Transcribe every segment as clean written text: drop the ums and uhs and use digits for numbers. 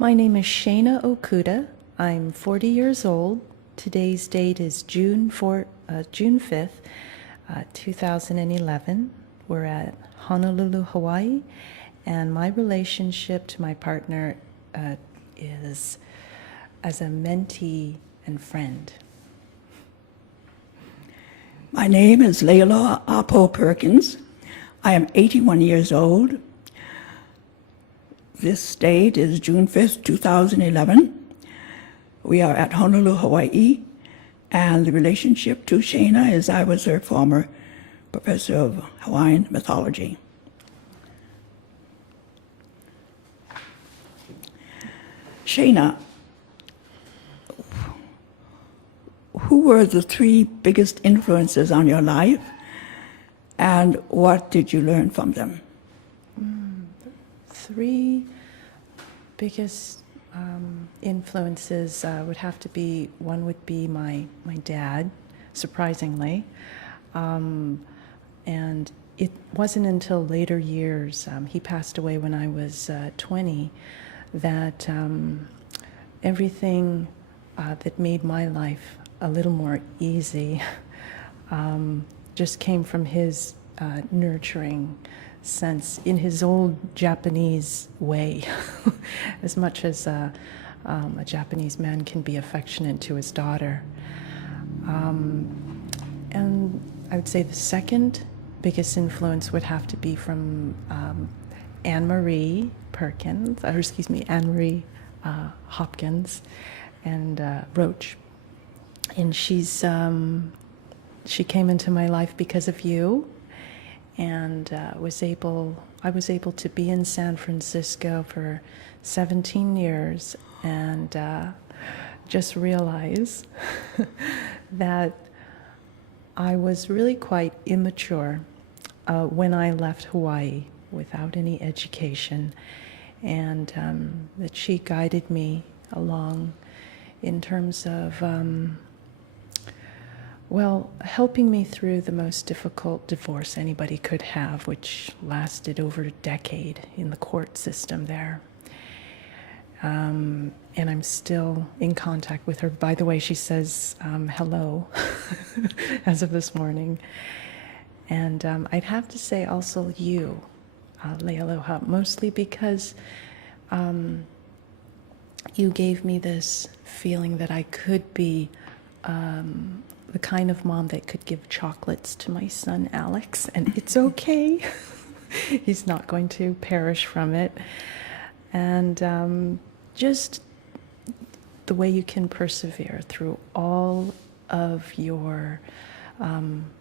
My name is Shayna Okuda. I'm 40 years old. Today's date is June 5th, 2011. We're at Honolulu, Hawaii, and my relationship to my partner is as a mentee and friend. My name is Layla Apo Perkins. I am 81 years old. This date is June 5th, 2011. We are at Honolulu, Hawaii, and the relationship to Shayna is I was her former professor of Hawaiian mythology. Shayna, who were the three biggest influences on your life, and what did you learn from them? Three biggest influences would have to be, one would be my dad, surprisingly. And it wasn't until later years, he passed away when I was 20, that everything that made my life a little more easy just came from his nurturing sense in his old Japanese way. As much as a Japanese man can be affectionate to his daughter. And I would say the second biggest influence would have to be from Anne-Marie Hopkins and Roach. And she came into my life because of you, and I was able to be in San Francisco for 17 years and just realize that I was really quite immature when I left Hawaii without any education, and that she guided me along in terms of helping me through the most difficult divorce anybody could have, which lasted over a decade in the court system there. And I'm still in contact with her. By the way, she says hello as of this morning. And I'd have to say also you, Lealoha, mostly because you gave me this feeling that I could be the kind of mom that could give chocolates to my son Alex, and it's okay. He's not going to perish from it. And just the way you can persevere through all of your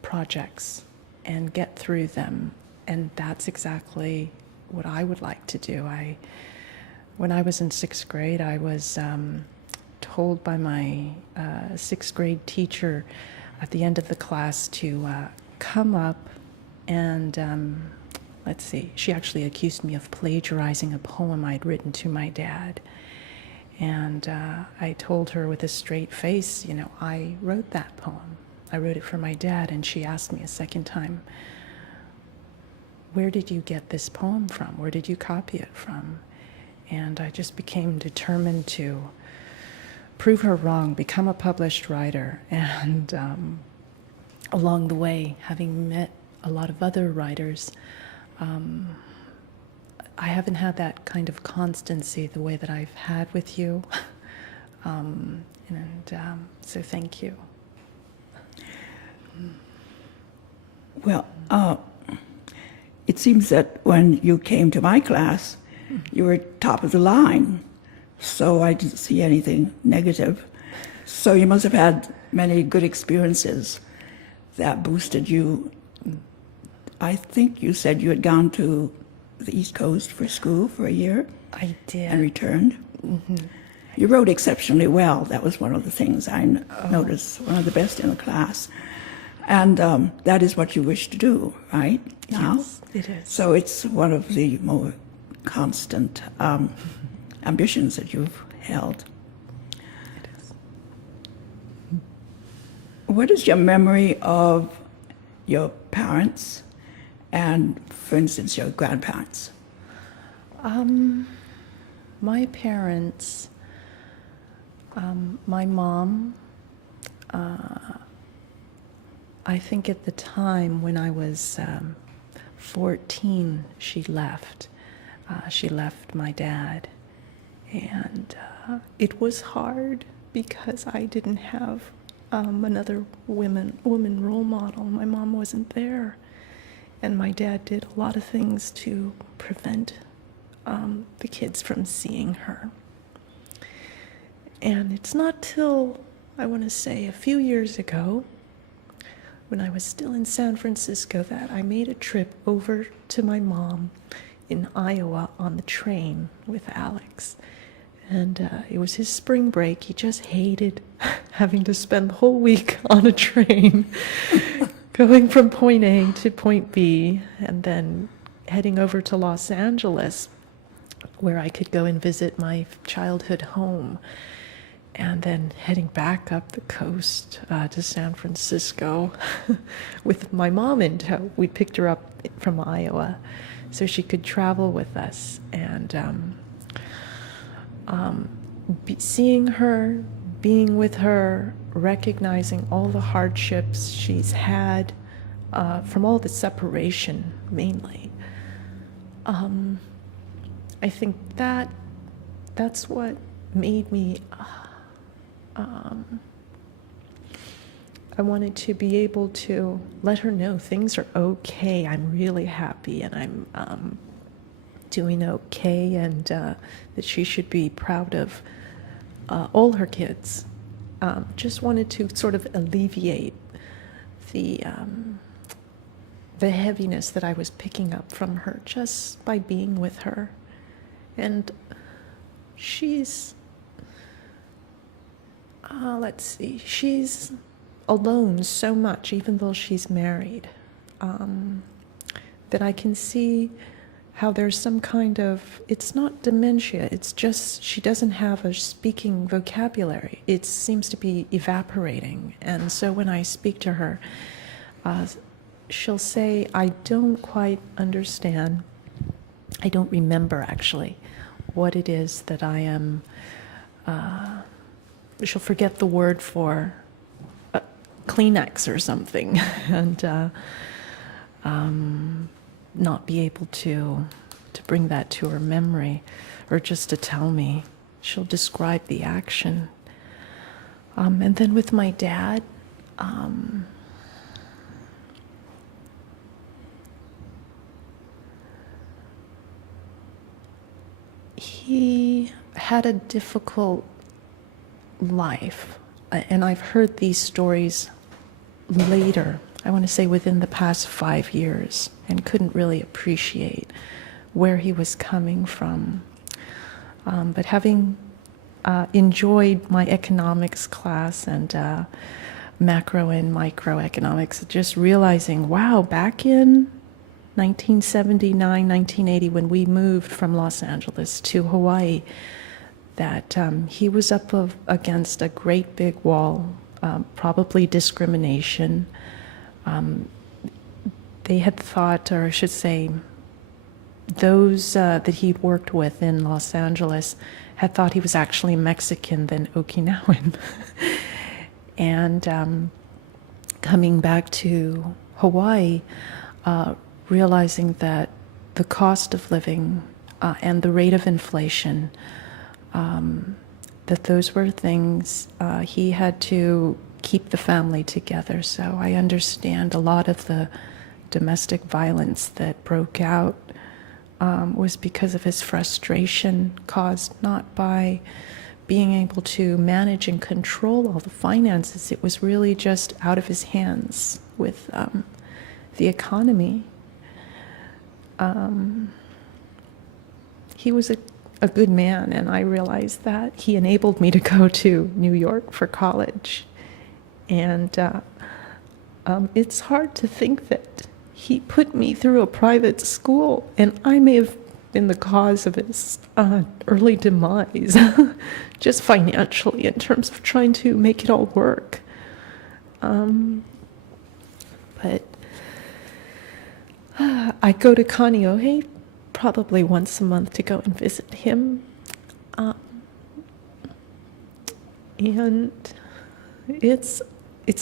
projects and get through them. And that's exactly what I would like to do. When I was in 6th grade, I was told by my 6th grade teacher at the end of the class to come up and, let's see, she actually accused me of plagiarizing a poem I'd written to my dad. And I told her with a straight face, I wrote that poem. I wrote it for my dad, and she asked me a second time, where did you get this poem from? Where did you copy it from? And I just became determined to prove her wrong, become a published writer. And along the way, having met a lot of other writers, I haven't had that kind of constancy the way that I've had with you. So thank you. Well, it seems that when you came to my class, you were top of the line, so I didn't see anything negative. So you must have had many good experiences that boosted you. I think you said you had gone to the East Coast for school for a year. I did. And returned. Mm-hmm. You wrote exceptionally well. That was one of the things I noticed, one of the best in the class. And that is what you wish to do, right? Now? Yes, it is. So it's one of the more constant ambitions that you've held. It is. What is your memory of your parents and, for instance, your grandparents? My parents, my mom, I think at the time when I was 14, she left. She left my dad. And it was hard because I didn't have another woman role model. My mom wasn't there. And my dad did a lot of things to prevent the kids from seeing her. And it's not till, I want to say, a few years ago, when I was still in San Francisco, that I made a trip over to my mom in Iowa on the train with Alex. And it was his spring break. He just hated having to spend the whole week on a train, going from point A to point B, and then heading over to Los Angeles, where I could go and visit my childhood home, and then heading back up the coast to San Francisco with my mom in tow. We picked her up from Iowa so she could travel with us. And seeing her, being with her, recognizing all the hardships she's had from all the separation, mainly. I think that's what made me, I wanted to be able to let her know things are okay. I'm really happy, and I'm doing okay, and that she should be proud of all her kids. Just wanted to sort of alleviate the heaviness that I was picking up from her just by being with her. And she's, let's see, she's alone so much, even though she's married, that I can see how there's some kind of, it's not dementia, it's just she doesn't have a speaking vocabulary. It seems to be evaporating. And so when I speak to her, she'll say, I don't quite understand, I don't remember actually what it is that I am, she'll forget the word for Kleenex or something, and not be able to bring that to her memory, or just to tell me. She'll describe the action. And then with my dad, he had a difficult life, and I've heard these stories later, I want to say within the past 5 years, and couldn't really appreciate where he was coming from. But having enjoyed my economics class and macro and microeconomics, just realizing, wow, back in 1979, 1980, when we moved from Los Angeles to Hawaii, that he was up against a great big wall, probably discrimination. They had thought, or I should say, those that he'd worked with in Los Angeles had thought he was actually Mexican than Okinawan. And coming back to Hawaii, realizing that the cost of living and the rate of inflation, that those were things he had to keep the family together. So I understand a lot of the domestic violence that broke out was because of his frustration, caused not by being able to manage and control all the finances. It was really just out of his hands with the economy. He was a good man, and I realized that. He enabled me to go to New York for college. And it's hard to think that he put me through a private school, and I may have been the cause of his early demise, just financially, in terms of trying to make it all work. But I go to Kaneohe probably once a month to go and visit him. And it's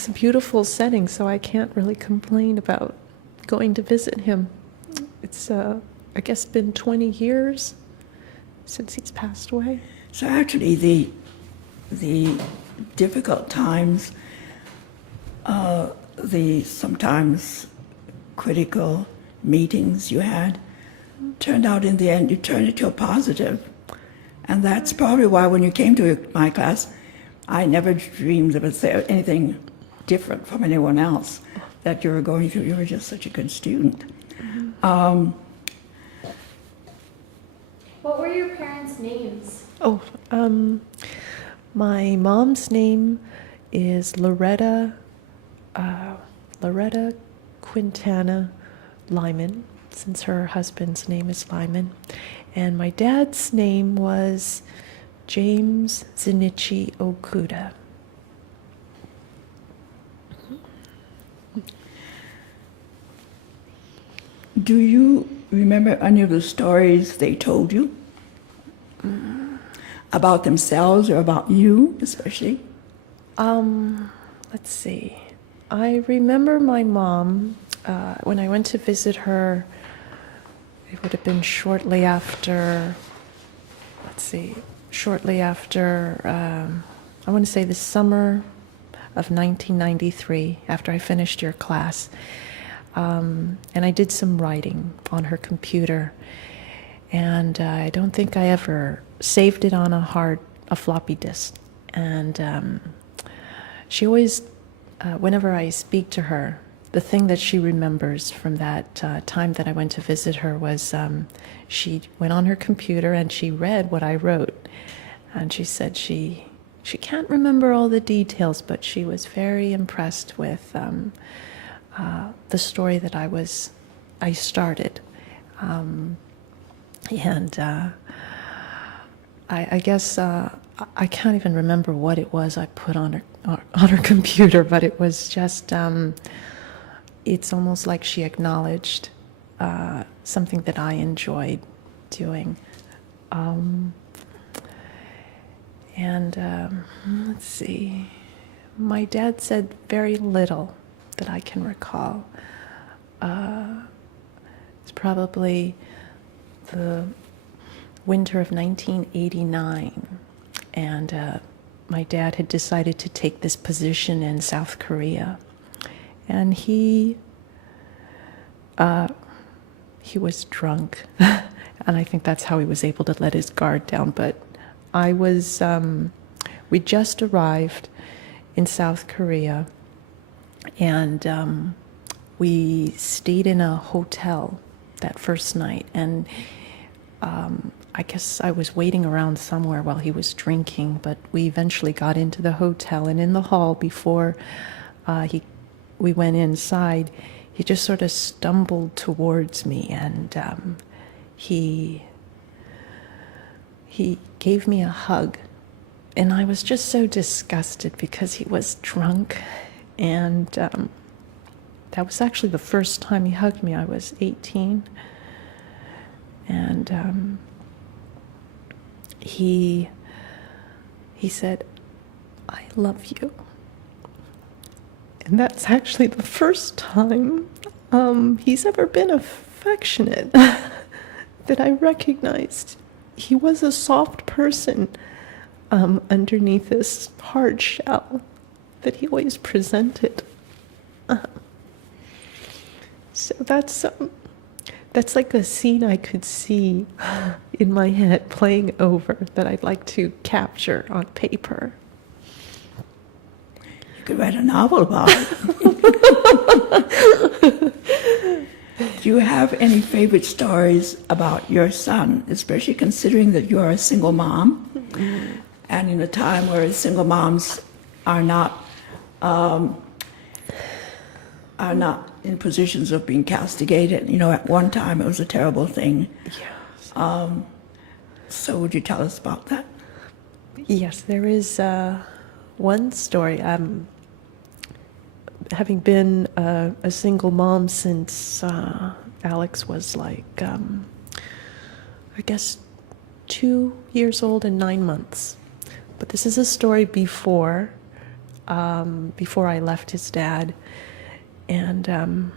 a beautiful setting, so I can't really complain about going to visit him. It's I guess been 20 years since he's passed away. So actually, the difficult times, the sometimes critical meetings you had, turned out in the end, you turned it to a positive. And that's probably why when you came to my class, I never dreamed of anything different from anyone else that you were going through. You were just such a good student. What were your parents' names? Oh, my mom's name is Loretta Quintana Lyman, since her husband's name is Lyman. And my dad's name was James Zinichi Okuda. Do you remember any of the stories they told you? About themselves or about you, especially? Let's see. I remember my mom, when I went to visit her, it would have been shortly after, I want to say the summer of 1993, after I finished your class. And I did some writing on her computer. And I don't think I ever saved it on a floppy disk. And she always, whenever I speak to her, the thing that she remembers from that time that I went to visit her was she went on her computer and she read what I wrote. And she said she can't remember all the details, but she was very impressed with the story that I started. I guess I can't even remember what it was I put on her computer, but it was just, it's almost like she acknowledged something that I enjoyed doing. Let's see, my dad said very little that I can recall. It's probably the winter of 1989, and my dad had decided to take this position in South Korea, and he was drunk, and I think that's how he was able to let his guard down. But we just arrived in South Korea, and we stayed in a hotel that first night, and I guess I was waiting around somewhere while he was drinking, but we eventually got into the hotel, and in the hall before we went inside, he just sort of stumbled towards me, and he gave me a hug, and I was just so disgusted because he was drunk, and that was actually the first time he hugged me. I was 18, and he said, "I love you." And that's actually the first time he's ever been affectionate that I recognized. He was a soft person underneath this hard shell that he always presented. So that's like a scene I could see in my head playing over that I'd like to capture on paper. You could write a novel about it. Do you have any favorite stories about your son, especially considering that you are a single mom, and in a time where single moms are not in positions of being castigated? You know, at one time it was a terrible thing. Yes. So would you tell us about that? Yes, there is one story. Having been a single mom since Alex was like, I guess 2 years old and 9 months. But this is a story before I left his dad. And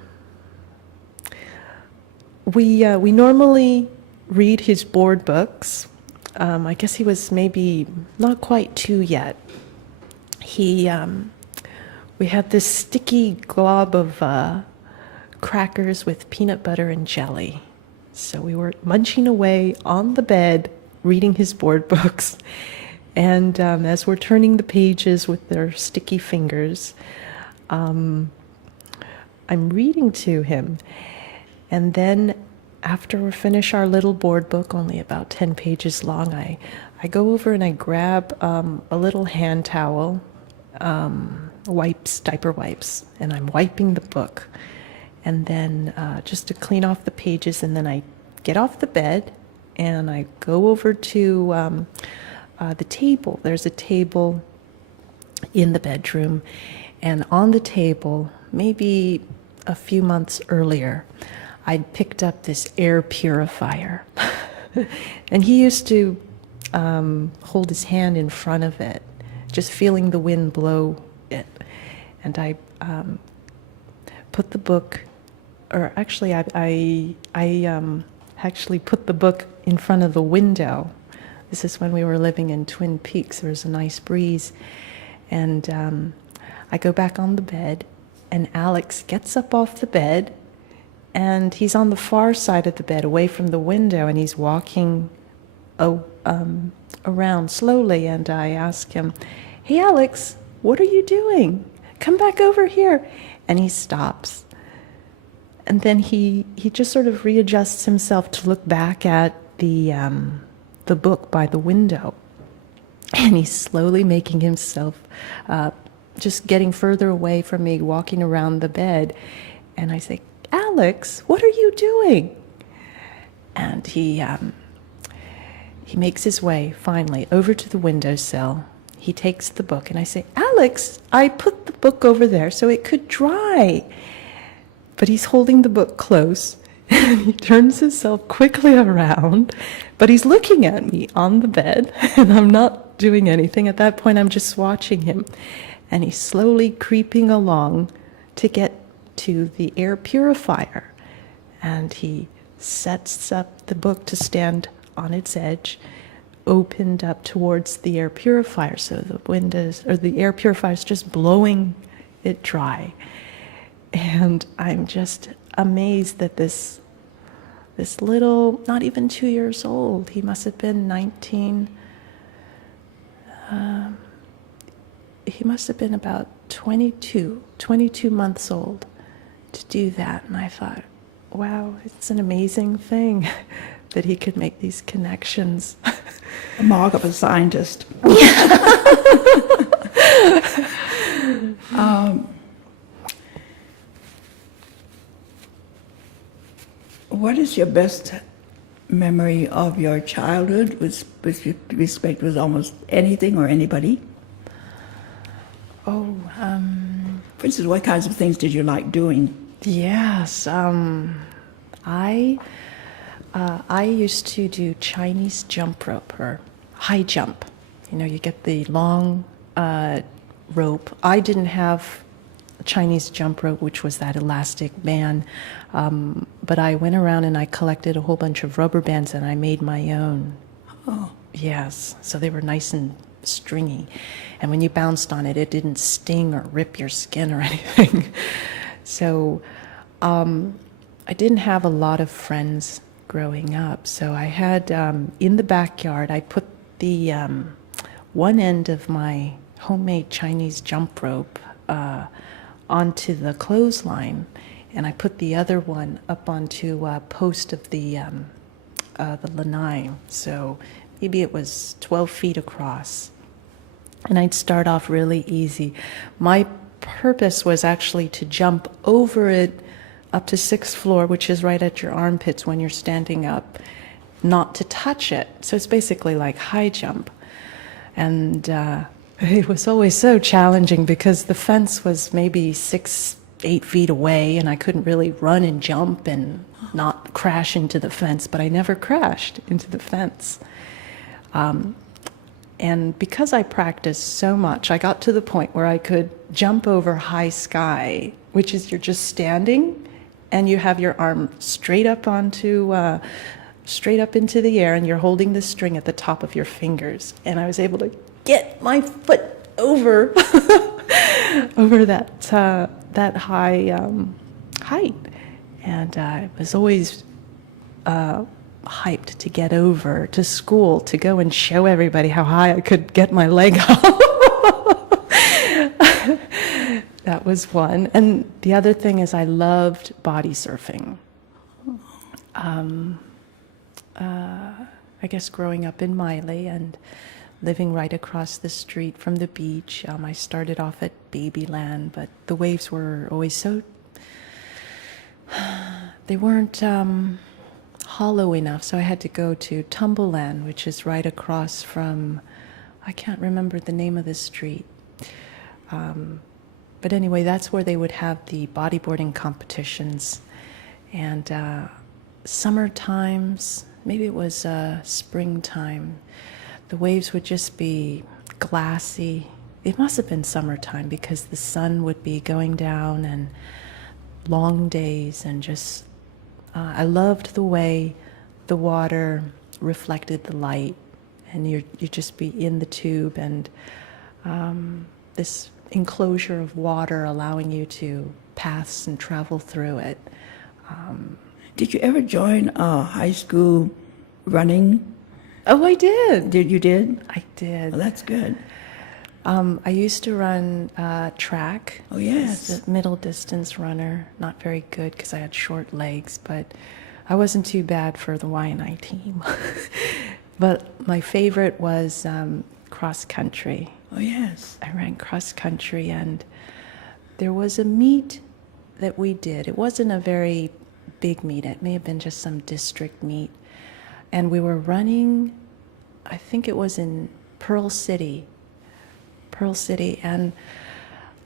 we normally read his board books. I guess he was maybe not quite 2 yet. We had this sticky glob of crackers with peanut butter and jelly. So we were munching away on the bed, reading his board books. And as we're turning the pages with their sticky fingers, I'm reading to him. And then after we finish our little board book, only about 10 pages long, I go over and I grab a little hand towel, diaper wipes, and I'm wiping the book. And then just to clean off the pages, and then I get off the bed and I go over to the table. There's a table in the bedroom, and on the table, maybe a few months earlier, I'd picked up this air purifier. And he used to hold his hand in front of it, just feeling the wind blow it. And I put the book, or actually I actually put the book in front of the window. This is when we were living in Twin Peaks. There was a nice breeze. And I go back on the bed, and Alex gets up off the bed, and he's on the far side of the bed, away from the window, and he's walking around slowly. And I ask him, "Hey, Alex, what are you doing? Come back over here." And he stops. And then he just sort of readjusts himself to look back at the book by the window. And he's slowly making himself, just getting further away from me, walking around the bed. And I say, "Alex, what are you doing?" And he makes his way, finally, over to the windowsill. He takes the book, and I say, "Alex, I put the book over there so it could dry." But he's holding the book close, and he turns himself quickly around, but he's looking at me on the bed, and I'm not doing anything. At that point, I'm just watching him. And he's slowly creeping along to get to the air purifier. And he sets up the book to stand on its edge, opened up towards the air purifier, so the air purifier is just blowing it dry. And I'm just amazed that this little, not even 2 years old, he must have been 19, he must have been about 22 months old to do that. And I thought, wow, it's an amazing thing that he could make these connections. The mark of a scientist. What is your best memory of your childhood with respect with almost anything or anybody? Oh, For instance, what kinds of things did you like doing? yes. I used to do Chinese jump rope, or high jump. You know, you get the long rope. I didn't have Chinese jump rope, which was that elastic band, but I went around and I collected a whole bunch of rubber bands and I made my own. Oh, Yes, so they were nice and stringy, and when you bounced on it, it didn't sting or rip your skin or anything. So I didn't have a lot of friends growing up, so I had, in the backyard, I put the one end of my homemade Chinese jump rope onto the clothesline, and I put the other one up onto a post of the lanai. So maybe it was 12 feet across. And I'd start off really easy. My purpose was actually to jump over it up to 6th floor, which is right at your armpits when you're standing up, not to touch it. So it's basically like high jump. And it was always so challenging because the fence was maybe 6-8 feet away, and I couldn't really run and jump and not crash into the fence, but I never crashed into the fence. And because I practiced so much, I got to the point where I could jump over high sky, which is you're just standing and you have your arm straight up into the air, and you're holding the string at the top of your fingers. And I was able to get my foot over over that high height, and I was always hyped to get over to school to go and show everybody how high I could get my leg up. That was one. And the other thing is I loved body surfing. I guess growing up in Miley and living right across the street from the beach, I started off at Babyland, but the waves were always so... they weren't hollow enough, so I had to go to Tumbleland, which is right across from... I can't remember the name of the street. But anyway, that's where they would have the bodyboarding competitions. And summer times, maybe it was springtime, the waves would just be glassy. It must have been summertime because the sun would be going down and long days, and just I loved the way the water reflected the light, and you'd just be in the tube, and this enclosure of water allowing you to pass and travel through it. Did you ever join a high school running? Oh, I did. You did? I did. Well, that's good. I used to run track. Oh, yes. As a middle distance runner. Not very good because I had short legs, but I wasn't too bad for the Y&I team. But my favorite was cross country. Oh, yes. I ran cross country, and there was a meet that we did. It wasn't a very big meet. It may have been just some district meet. And we were running, I think it was in Pearl City, and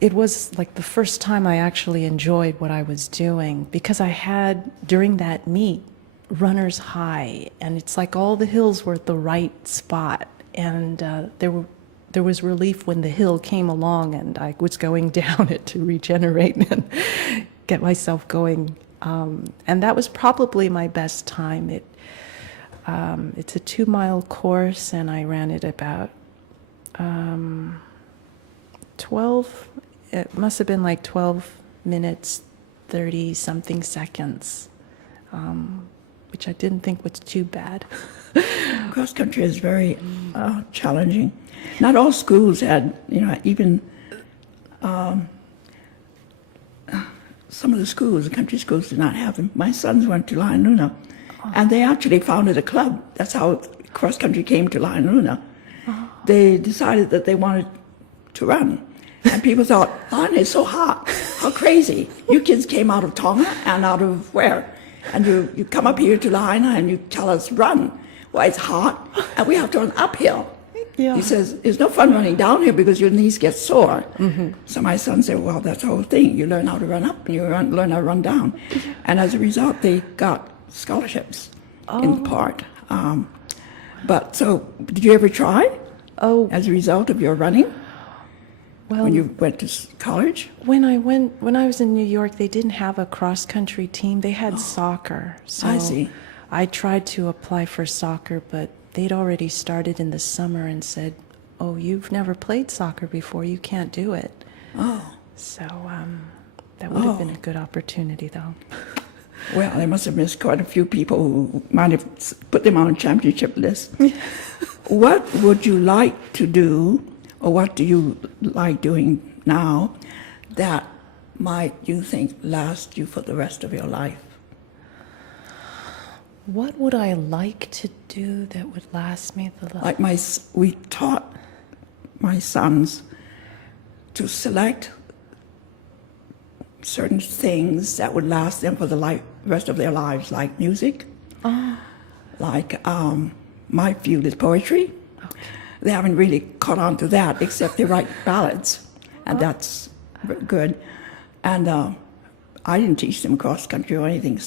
it was like the first time I actually enjoyed what I was doing, because I had, during that meet, runner's high, and it's like all the hills were at the right spot, and there was relief when the hill came along and I was going down it to regenerate and get myself going. And that was probably my best time. It's a 2-mile course, and I ran it about 12, it must have been like 12 minutes, 30-something seconds, which I didn't think was too bad. Cross country is very challenging. Not all schools had, even some of the schools, the country schools, did not have them. My sons went to Lion Luna, and they actually founded a club. That's how cross country came to Lion Luna. They decided that they wanted to run, and people thought, Lion is so hot. How crazy. You kids came out of Tonga and out of where? And you come up here to Lahaina and you tell us run. Well, it's hot, and we have to run uphill. Yeah. He says, it's no fun running down here because your knees get sore. Mm-hmm. So my son said, well, that's the whole thing. You learn how to run up and you learn how to run down. And as a result, they got scholarships in part. But so did you ever try as a result of your running? Well, when you went to college? When I was in New York, they didn't have a cross-country team. They had soccer. So I see. I tried to apply for soccer, but they'd already started in the summer and said, oh, you've never played soccer before, you can't do it. Oh. So that would have been a good opportunity, though. Well, they must have missed quite a few people who might have put them on a championship list. What would you like to do, or what do you like doing now that might, you think, last you for the rest of your life? What would I like to do that would last me the life? Like we taught my sons to select certain things that would last them for the rest of their lives, like music. Like my field is poetry. Okay. They haven't really caught on to that, except they write ballads, and that's good. And I didn't teach them cross country or anything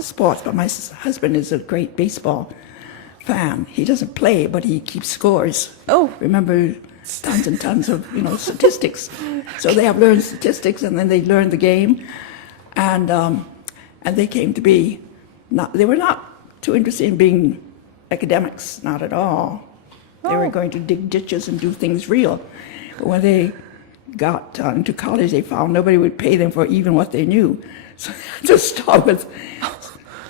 sports, but my husband is a great baseball fan. He doesn't play, but he keeps scores. Oh. Remember, tons and tons of, statistics. So they have learned statistics, and then they learned the game, and they came to be they were not too interested in being academics, not at all. They were going to dig ditches and do things real. But when they got into college, they found nobody would pay them for even what they knew. So they had to start with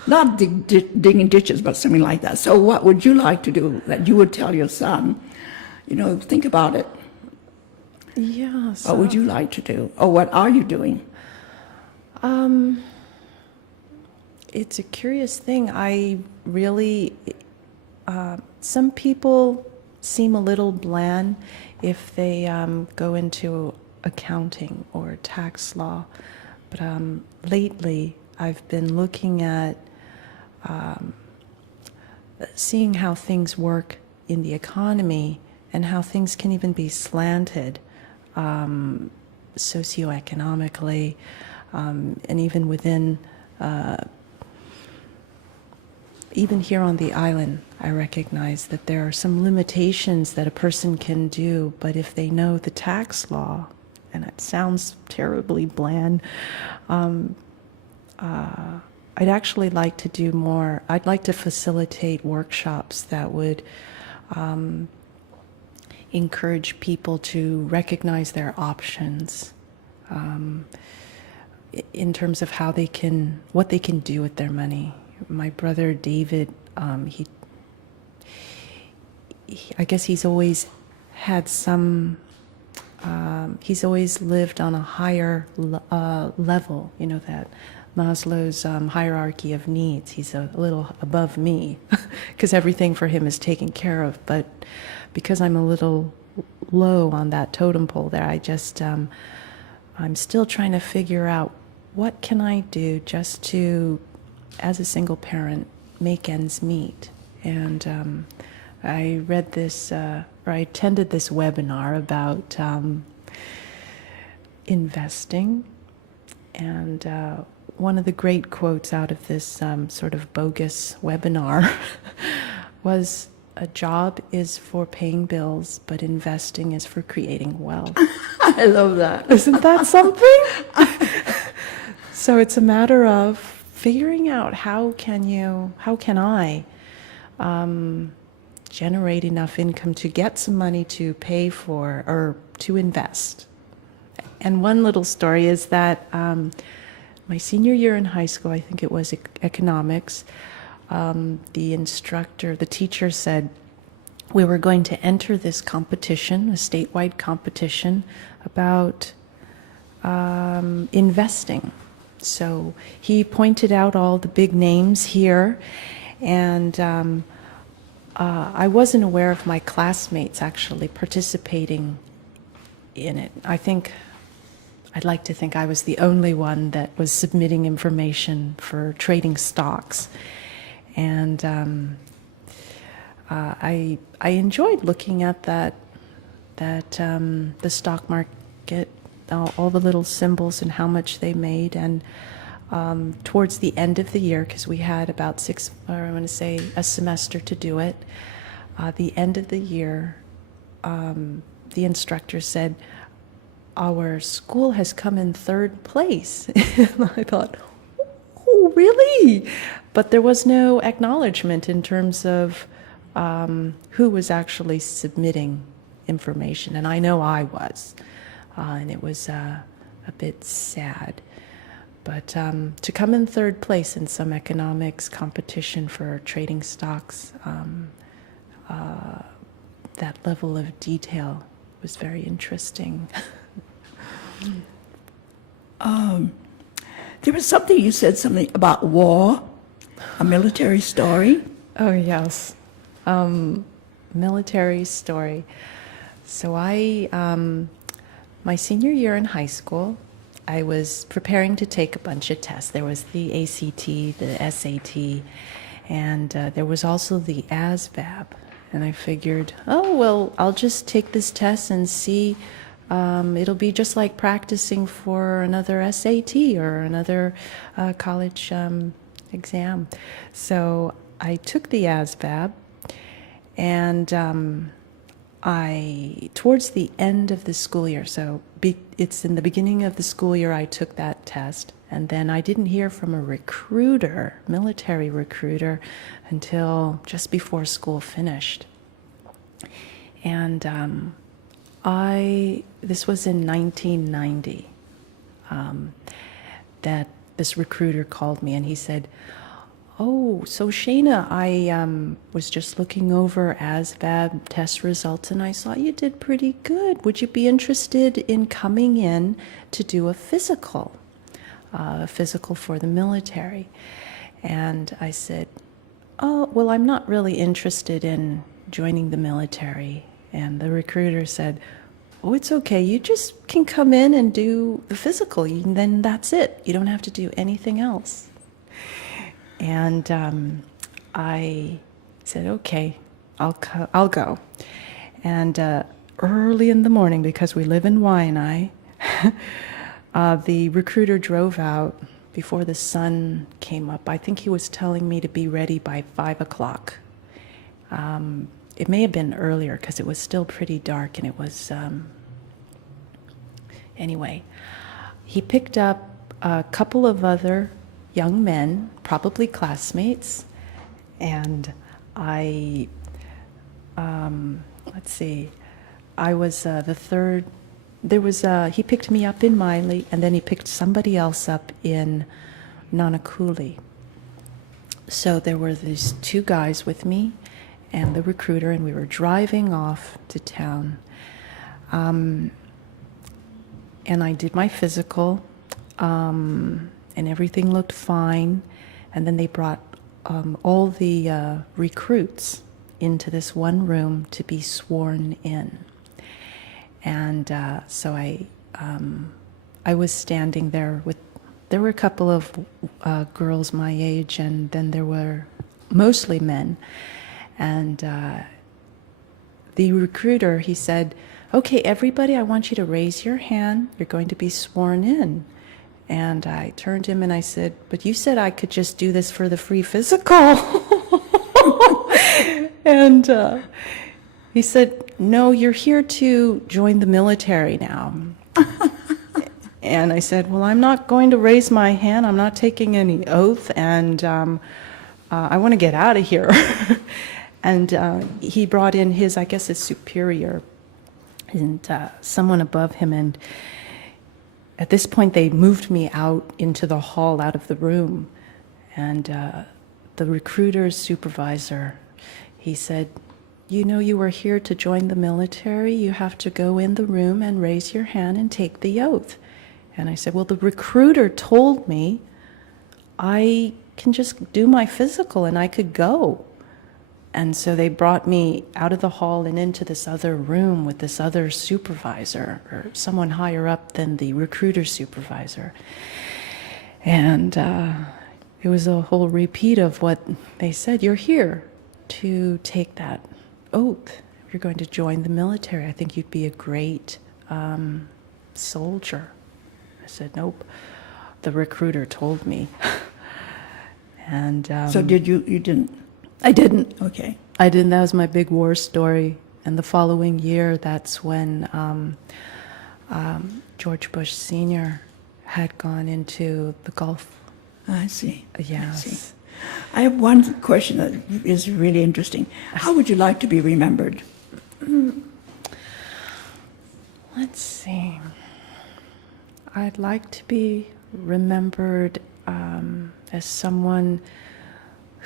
not digging ditches, but something like that. So what would you like to do that you would tell your son? Think about it. Yeah. So, What would you like to do? Or what are you doing? It's a curious thing. I really, some people seem a little bland if they go into accounting or tax law. But lately, I've been looking at seeing how things work in the economy and how things can even be slanted socioeconomically, and even within, even here on the island, I recognize that there are some limitations that a person can do, but if they know the tax law, and it sounds terribly bland, I'd actually like to do more. I'd like to facilitate workshops that would encourage people to recognize their options in terms of how what they can do with their money. My brother David, I guess he's always had he's always lived on a higher level, that Maslow's hierarchy of needs. He's a little above me because everything for him is taken care of. But because I'm a little low on that totem pole there, I'm still trying to figure out what can I do just to, as a single parent, make ends meet. And I read this, or I attended this webinar about investing, and one of the great quotes out of this sort of bogus webinar was, "A job is for paying bills, but investing is for creating wealth." I love that. Isn't that something? So it's a matter of figuring out how can I generate enough income to get some money to pay for or to invest. And one little story is that my senior year in high school, I think it was economics, the teacher said we were going to enter this competition, a statewide competition about investing. So he pointed out all the big names here, and I wasn't aware of my classmates actually participating in it. I'd like to think I was the only one that was submitting information for trading stocks. And I enjoyed looking at the stock market, all the little symbols and how much they made. And towards the end of the year, because we had about a semester to do it, the end of the year, the instructor said, "Our school has come in third place." And I thought, oh, really? But there was no acknowledgement in terms of who was actually submitting information. And I know I was. And it was a bit sad. But to come in third place in some economics competition for trading stocks, that level of detail was very interesting. There was you said something about war, a military story. Oh, yes. Military story. So my senior year in high school, I was preparing to take a bunch of tests. There was the ACT, the SAT, and there was also the ASVAB. And I figured, oh, well, I'll just take this test and see. It'll be just like practicing for another SAT or another college exam. So I took the ASVAB, And towards the end of the school year, so it's in the beginning of the school year I took that test, and then I didn't hear from a recruiter, military recruiter, until just before school finished. And this was in 1990, that this recruiter called me and he said, "Oh, so Shayna, I was just looking over ASVAB test results and I saw you did pretty good. Would you be interested in coming in to do a physical for the military?" And I said, "Oh, well, I'm not really interested in joining the military." And the recruiter said, "Oh, it's okay. You just can come in and do the physical. And then that's it. You don't have to do anything else." And I said, "Okay, I'll go." And early in the morning, because we live in Waianae, the recruiter drove out before the sun came up. I think he was telling me to be ready by 5 o'clock. It may have been earlier because it was still pretty dark, and it was anyway. He picked up a couple of other young men, probably classmates, and I, let's see, I was the third. There was he picked me up in Miley, and then he picked somebody else up in Nanakuli. So there were these two guys with me and the recruiter, and we were driving off to town. And I did my physical, and everything looked fine. And then they brought all the recruits into this one room to be sworn in. And so I was standing there there were a couple of girls my age, and then there were mostly men. And the recruiter, he said, "Okay, everybody, I want you to raise your hand. You're going to be sworn in." And I turned to him and I said, "But you said I could just do this for the free physical." And he said, "No, you're here to join the military now." And I said, "Well, I'm not going to raise my hand. I'm not taking any oath, and I want to get out of here." And he brought in his superior and someone above him, and at this point they moved me out into the hall, out of the room. And the recruiter's supervisor, he said, "You know, you were here to join the military. You have to go in the room and raise your hand and take the oath." And I said, "Well, the recruiter told me I can just do my physical and I could go." And so they brought me out of the hall and into this other room with this other supervisor, or someone higher up than the recruiter supervisor. And it was a whole repeat of what they said. "You're here to take that oath. You're going to join the military. I think you'd be a great soldier." I said, "Nope. The recruiter told me." And so you didn't? I didn't. Okay. I didn't. That was my big war story. And the following year, that's when George Bush Sr. had gone into the Gulf. I see. Yes. I see. I have one question that is really interesting. How would you like to be remembered? Let's see. I'd like to be remembered as someone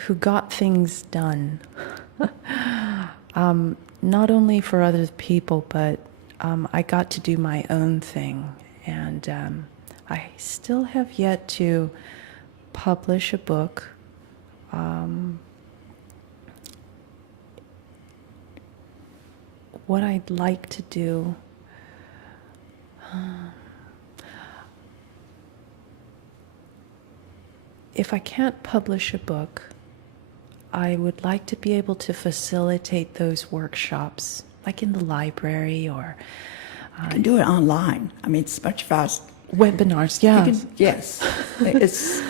who got things done, not only for other people, but I got to do my own thing. And I still have yet to publish a book. What I'd like to do, if I can't publish a book, I would like to be able to facilitate those workshops, like in the library or... You can do it online. I mean, it's much faster. Webinars, yeah. Yes.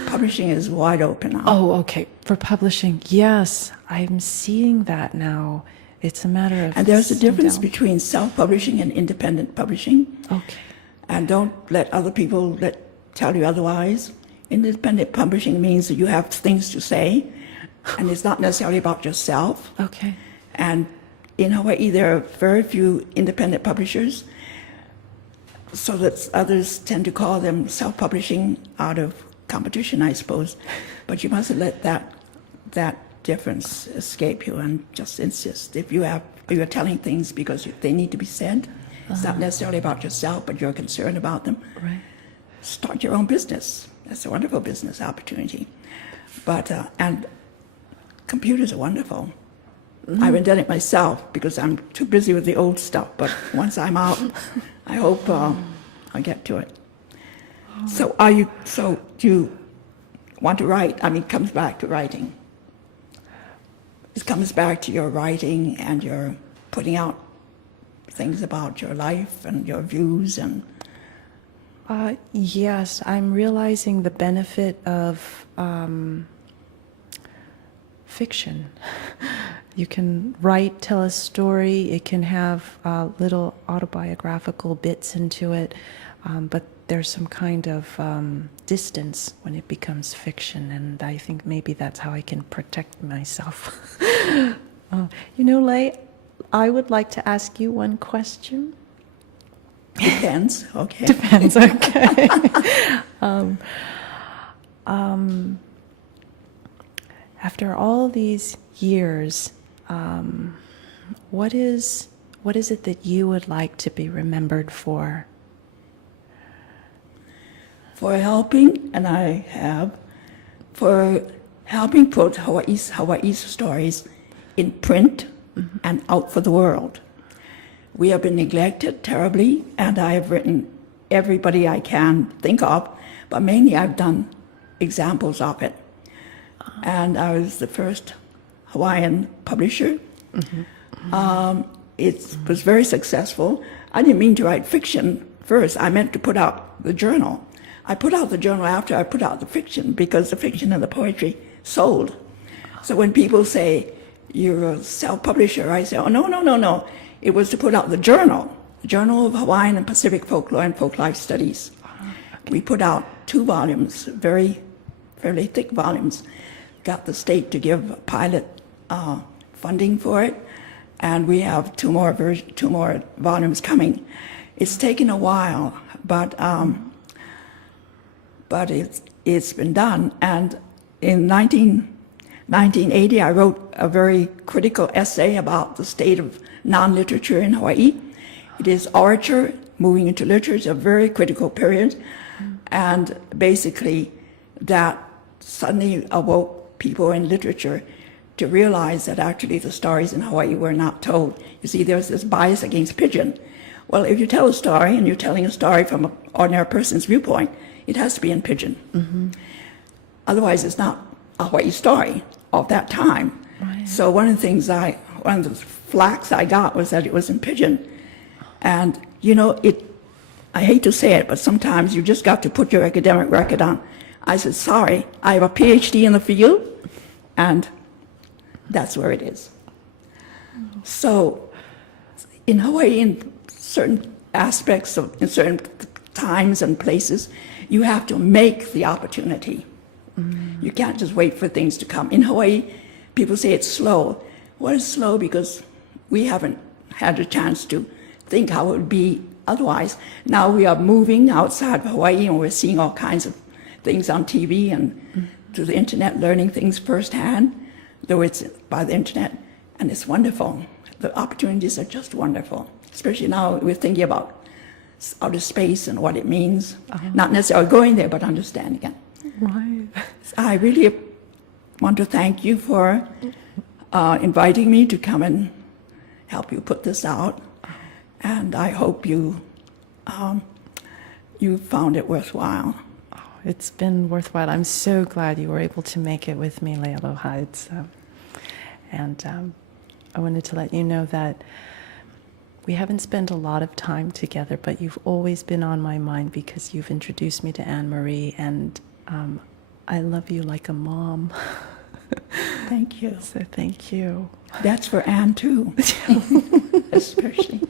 Publishing is wide open now. Oh, okay. For publishing, yes. I'm seeing that now. It's a matter of. And there's a difference down. between self-publishing and independent publishing. Okay. And don't let other people tell you otherwise. Independent publishing means that you have things to say, and it's not necessarily about yourself. Okay. And in Hawaii, there are very few independent publishers, so that others tend to call them self-publishing out of competition, I suppose. But you mustn't let that difference escape you, and just insist. If you're telling things because they need to be said, it's not necessarily about yourself, but you're concerned about them. Right. Start your own business. That's a wonderful business opportunity. But and computers are wonderful. I haven't done it myself because I'm too busy with the old stuff. But once I'm out, I hope I'll get to it. So do you want to write? I mean, it comes back to writing. It comes back to your writing and your putting out things about your life and your views and. Yes, I'm realizing the benefit of fiction. You can write, tell a story, it can have little autobiographical bits into it, but there's some kind of distance when it becomes fiction, and I think maybe that's how I can protect myself. Lei, I would like to ask you one question. Depends. Okay. Depends, okay. After all these years, what is it that you would like to be remembered for? For helping, and I have, for helping put Hawaii's stories in print and out for the world. We have been neglected terribly, and I have written everybody I can think of, but mainly I've done examples of it. And I was the first Hawaiian publisher. It was very successful. I didn't mean to write fiction first. I meant to put out the journal. I put out the journal after I put out the fiction, because the fiction and the poetry sold. So when people say, you're a self-publisher, I say, oh, no. It was to put out the Journal of Hawaiian and Pacific Folklore and Folklife Studies. We put out 2 volumes, fairly thick volumes. Got the state to give pilot funding for it, and we have 2 more volumes coming. It's taken a while, but it's been done. And in 1980, I wrote a very critical essay about the state of non-literature in Hawaii. It is orature moving into literature. It's a very critical period. And basically that suddenly awoke people in literature to realize that actually the stories in Hawaii were not told. You see, there's this bias against pidgin. Well, if you tell a story and you're telling a story from an ordinary person's viewpoint, it has to be in pidgin. Otherwise, it's not a Hawaii story of that time. Right. So one of the flack I got was that it was in pidgin. And, I hate to say it, but sometimes you just got to put your academic record on. I said, sorry, I have a PhD in the field, and that's where it is. So in Hawaii, in certain aspects in certain times and places, you have to make the opportunity. You can't just wait for things to come. In Hawaii, people say it's slow. Well, it's slow because we haven't had a chance to think how it would be otherwise. Now we are moving outside of Hawaii, and we're seeing all kinds of things on TV and through the internet, learning things firsthand, though it's by the internet, and it's wonderful. The opportunities are just wonderful, especially now we're thinking about outer space and what it means, not necessarily going there, but understanding it. Right. I really want to thank you for inviting me to come and help you put this out, and I hope you found it worthwhile. It's been worthwhile. I'm so glad you were able to make it with me, Lei Aloha. And I wanted to let you know that we haven't spent a lot of time together, but you've always been on my mind because you've introduced me to Anne Marie, and I love you like a mom. Thank you. So thank you. That's for Anne too, especially.